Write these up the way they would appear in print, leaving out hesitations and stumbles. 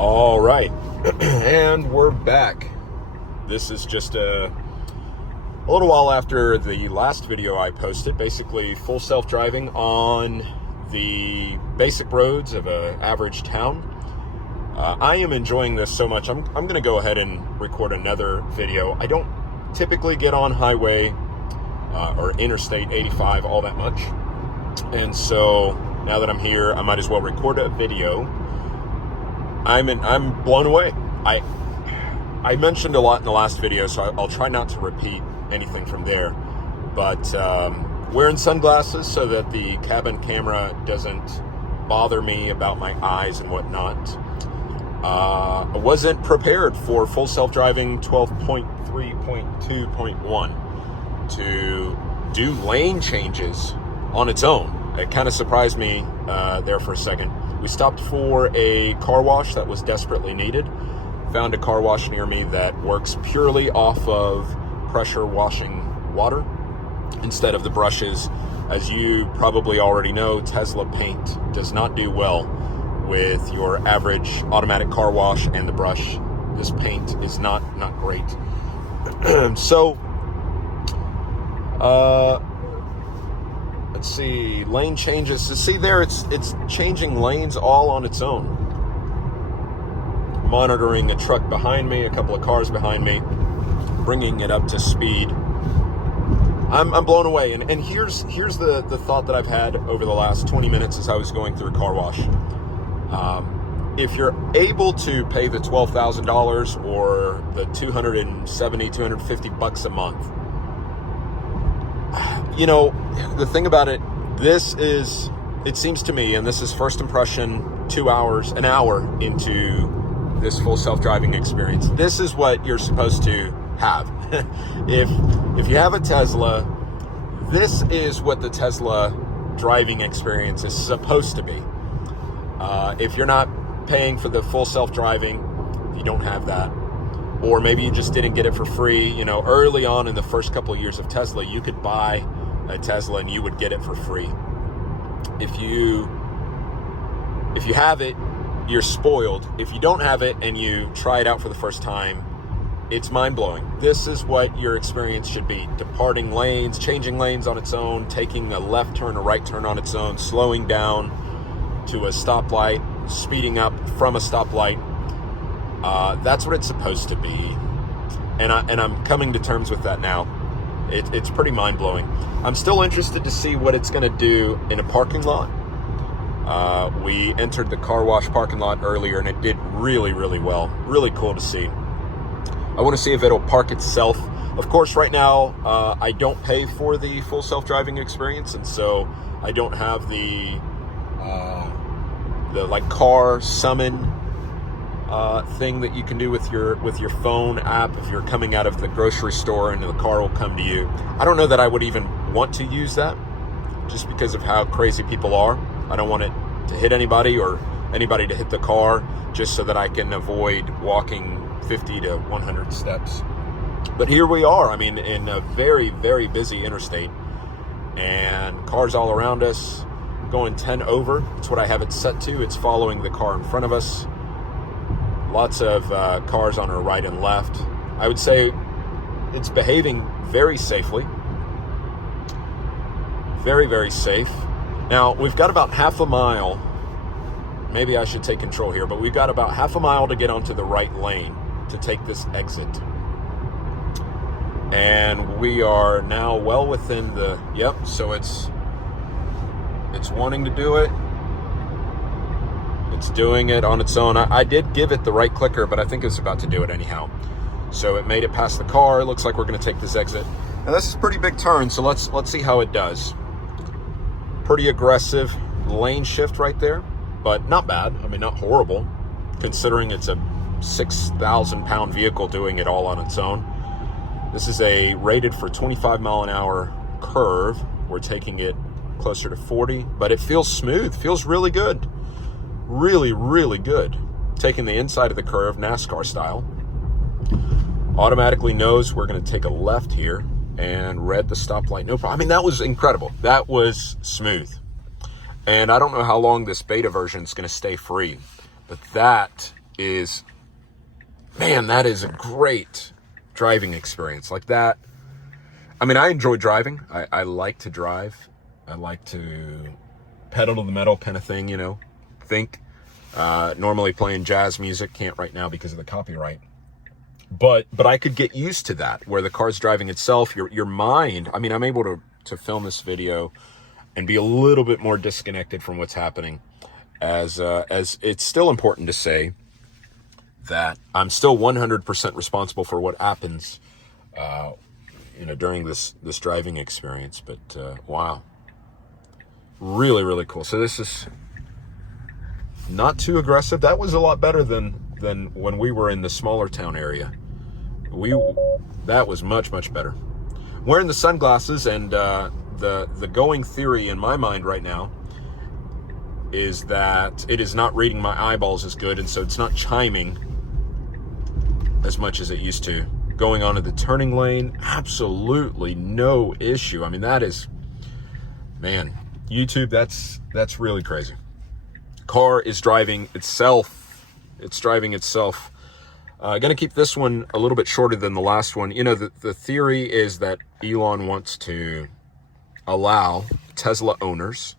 All right, and we're back. This is just a little while after the last video I posted, basically full self-driving on the basic roads of an average town. I am enjoying this so much, I'm going to go ahead and record another video. I don't typically get on highway or interstate 85 all that much, and so now that I'm here, I might as well record a video. I'm blown away. I mentioned a lot in the last video, so I'll try not to repeat anything from there. But wearing sunglasses so that the cabin camera doesn't bother me about my eyes and whatnot. I wasn't prepared for full self-driving 12.3.2.1 to do lane changes on its own. It kind of surprised me there for a second. We stopped for a car wash that was desperately needed. Found a car wash near me that works purely off of pressure washing water instead of the brushes. As you probably already know, Tesla paint does not do well with your average automatic car wash and the brush. This paint is not great. So, let's see, lane changes. So see there, it's changing lanes all on its own. Monitoring a truck behind me, a couple of cars behind me, bringing it up to speed. I'm blown away. And here's the thought that I've had over the last 20 minutes as I was going through a car wash. If you're able to pay the $12,000 or the $250 a month, you know, the thing about it, it seems to me, and this is first impression, an hour into this full self-driving experience. This is what you're supposed to have. If you have a Tesla, this is what the Tesla driving experience is supposed to be. If you're not paying for the full self-driving, if you don't have that, or maybe you just didn't get it for free, you know, early on in the first couple of years of Tesla, you could buy a Tesla and you would get it for free. If you have it, you're spoiled. If you don't have it and you try it out for the first time, it's mind-blowing. This is what your experience should be. Departing lanes, changing lanes on its own, taking a left turn, a right turn on its own, slowing down to a stoplight, speeding up from a stoplight. That's what it's supposed to be. And I'm coming to terms with that now. It's pretty mind-blowing. I'm still interested to see what it's going to do in a parking lot. We entered the car wash parking lot earlier and it did really, really well. Really cool to see. I want to see if it'll park itself. Of course, right now, I don't pay for the full self-driving experience, and so I don't have the like car summon thing that you can do with your phone app if you're coming out of the grocery store and the car will come to you. I don't know that I would even want to use that, just because of how crazy people are. I don't want it to hit anybody or anybody to hit the car, just so that I can avoid walking 50 to 100 steps. But here we are, I mean, in a very, very busy interstate, and cars all around us, going 10 over. It's what I have it set to. It's following the car in front of us. Lots of cars on our right and left. I would say it's behaving very safely. Very, very safe. Now, we've got about half a mile. Maybe I should take control here, but we've got about half a mile to get onto the right lane to take this exit. And we are now well within so it's wanting to do it. It's doing it on its own. I did give it the right clicker, but I think it's about to do it anyhow. So it made it past the car. It looks like we're going to take this exit. Now this is a pretty big turn, so let's see how it does. Pretty aggressive lane shift right there, but not bad. I mean, not horrible, considering it's a 6,000-pound vehicle doing it all on its own. This is a rated for 25 mile an hour curve. We're taking it closer to 40, but it feels smooth, feels really good. Really, really good. Taking the inside of the curve, NASCAR style. Automatically knows we're going to take a left here and read the stoplight. No problem. I mean, that was incredible. That was smooth. And I don't know how long this beta version is going to stay free, but that is, man, that is a great driving experience. Like that. I mean, I enjoy driving. I like to drive. I like to pedal to the metal kind of thing, think. Normally playing jazz music, can't right now because of the copyright. But I could get used to that, where the car's driving itself, your mind. I mean, I'm able to film this video and be a little bit more disconnected from what's happening, as it's still important to say that I'm still 100% responsible for what happens, during this driving experience. But wow, really, really cool. So this is not too aggressive. That was a lot better than when we were in the smaller town area. That was much, much better. Wearing the sunglasses, and the going theory in my mind right now is that it is not reading my eyeballs as good, and so it's not chiming as much as it used to. Going onto the turning lane, absolutely no issue. I mean, that is, man, YouTube, that's really crazy. Car is driving itself. It's driving itself. Going to keep this one a little bit shorter than the last one. The theory is that Elon wants to allow Tesla owners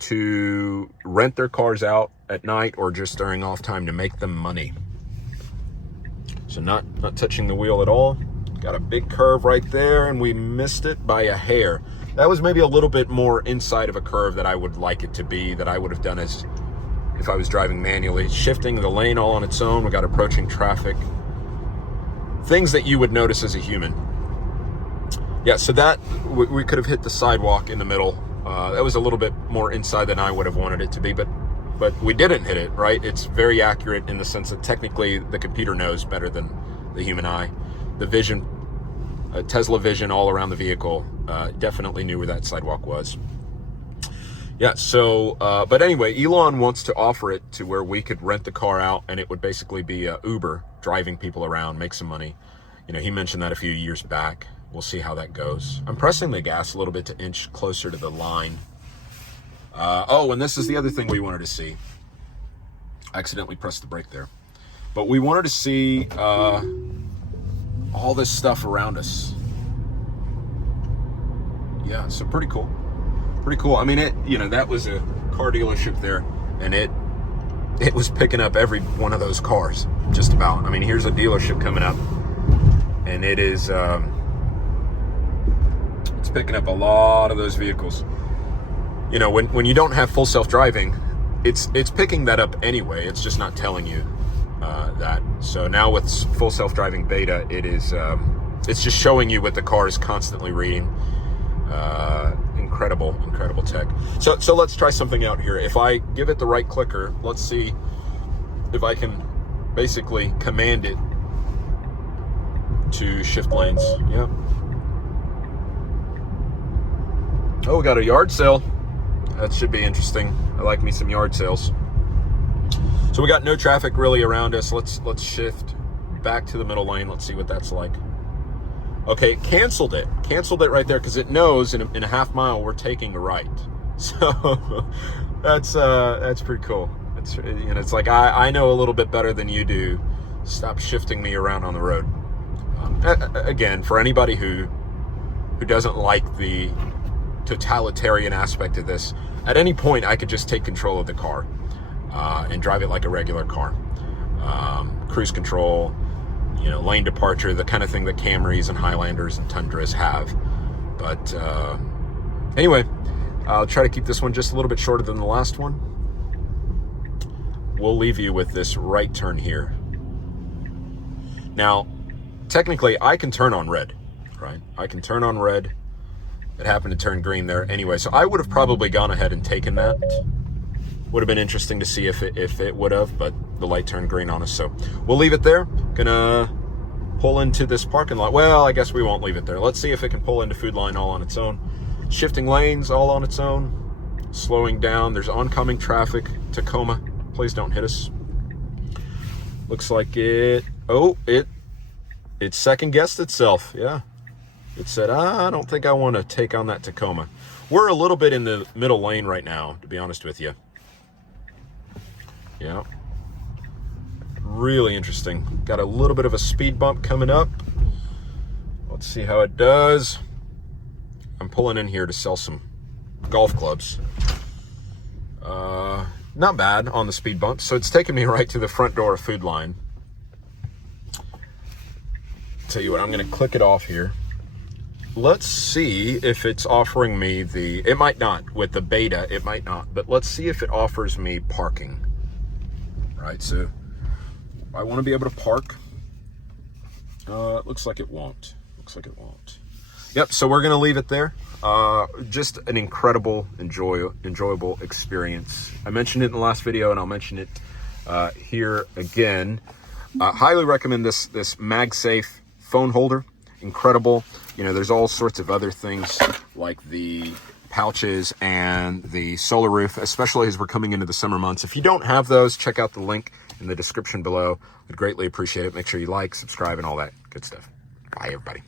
to rent their cars out at night or just during off time to make them money. So not touching the wheel at all. Got a big curve right there, and we missed it by a hair. That was maybe a little bit more inside of a curve that I would like it to be, that I would have done as if I was driving manually. Shifting the lane all on its own. We got approaching traffic. Things that you would notice as a human. Yeah, so that, we could have hit the sidewalk in the middle. That was a little bit more inside than I would have wanted it to be, but we didn't hit it, right? It's very accurate in the sense that technically the computer knows better than the human eye. The vision, Tesla vision all around the vehicle, definitely knew where that sidewalk was. Yeah, so, but anyway, Elon wants to offer it to where we could rent the car out, and it would basically be Uber, driving people around, make some money. He mentioned that a few years back. We'll see how that goes. I'm pressing the gas a little bit to inch closer to the line. And this is the other thing we wanted to see. I accidentally pressed the brake there. But we wanted to see all this stuff around us. Yeah, so pretty cool. Pretty cool. I mean, that was a car dealership there, and it was picking up every one of those cars, just about. I mean, here's a dealership coming up, and it is, it's picking up a lot of those vehicles. When you don't have full self-driving, it's picking that up anyway. It's just not telling you that. So now with full self-driving beta, it's just showing you what the car is constantly reading. Incredible tech. So let's try something out here. If I give it the right clicker, let's see if I can basically command it to shift lanes. Yeah. Oh, we got a yard sale. That should be interesting. I like me some yard sales. So we got no traffic really around us. Let's shift back to the middle lane. Let's see what that's like. Okay, it canceled it right there because it knows in a half mile we're taking a right. So that's pretty cool. It's like I know a little bit better than you do. Stop shifting me around on the road. Again, for anybody who doesn't like the totalitarian aspect of this, at any point I could just take control of the car and drive it like a regular car. Cruise control, lane departure, the kind of thing that Camrys and Highlanders and Tundras have. But anyway, I'll try to keep this one just a little bit shorter than the last one. We'll leave you with this right turn here. Now, technically, I can turn on red, right? I can turn on red. It happened to turn green there anyway, so I would have probably gone ahead and taken that. Would have been interesting to see if it would have, but the light turned green on us, so we'll leave it there. Gonna pull into this parking lot. Well, I guess we won't leave it there. Let's see if it can pull into Food Line all on its own. Shifting lanes all on its own. Slowing down. There's oncoming traffic. Tacoma, please don't hit us. Looks like it second guessed itself. Yeah. It said, I don't think I want to take on that Tacoma. We're a little bit in the middle lane right now, to be honest with you. Yeah. really interesting. Got a little bit of a speed bump coming up. Let's see how it does. I'm pulling in here to sell some golf clubs. Not bad on the speed bump. So it's taken me right to the front door of Food Line. Tell you what, I'm going to click it off here. Let's see if it's offering me it might not with the beta, it might not, but let's see if it offers me parking. Right, so I want to be able to park. It looks like it won't. Yep, so we're going to leave it there. Just an incredible, enjoyable experience. I mentioned it in the last video, and I'll mention it here again. Highly recommend this MagSafe phone holder. Incredible. You know, there's all sorts of other things like the pouches and the solar roof, especially as we're coming into the summer months. If you don't have those, check out the link in the description below. I'd greatly appreciate it. Make sure you like, subscribe, and all that good stuff. Bye, everybody.